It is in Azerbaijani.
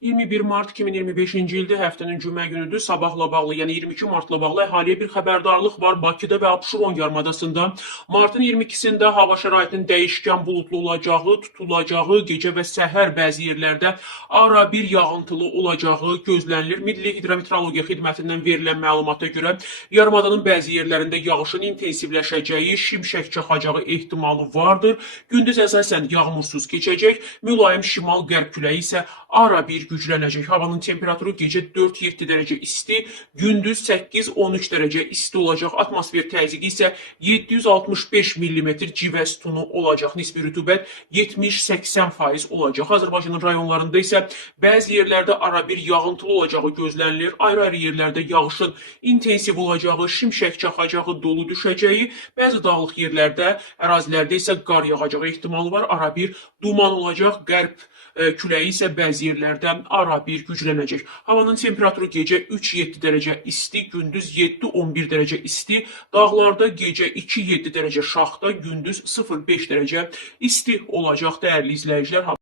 21 mart 2025-ci ildə həftənin cümə günüdür. Sabahla bağlı, yəni 22 martla bağlı əhaliyə bir xəbərdarlıq var. Bakıda və Abşeron yarımadasında martın 22-sində hava şəraitinin dəyişkən buludlu olacağı, tutulacağı, gecə və səhər bəzi yerlərdə ara bir yağıntılı olacağı gözlənilir. Milli Hidrometeorologiya Xidmətindən verilən məlumata görə yarımadanın bəzi yerlərində yağışın intensivləşəcəyi, şimşək çaxacağı ehtimalı vardır. Gündüz əsasən yağmursuz keçəcək, mülayim şimal-qərb küləyi isə ara bir güclənəcək. Havanın temperaturu gecə 4-7 dərəcə isti, gündüz 8-13 dərəcə isti olacaq. Atmosfer təzyiqi isə 765 mm civə sütunu olacaq. Nisbi rütubət 70-80% olacaq. Azərbaycanın rayonlarında isə bəzi yerlərdə ara bir yağıntılı olacağı gözlənilir. Ayrı-ayrı yerlərdə yağışın intensiv olacağı, şimşək çaxacağı, dolu düşəcəyi, bəzi dağlıq yerlərdə, ərazilərdə isə qar yağacağı ehtimalı var. Ara bir duman olacaq. Qərb küləyi isə bəzi yerlərdə ara bir güclənəcək. Havanın temperaturu gecə 3-7 dərəcə isti, gündüz 7-11 dərəcə isti, dağlarda gecə 2-7 dərəcə şaxta, gündüz 0-5 dərəcə isti olacaq dəyərli izləyicilər.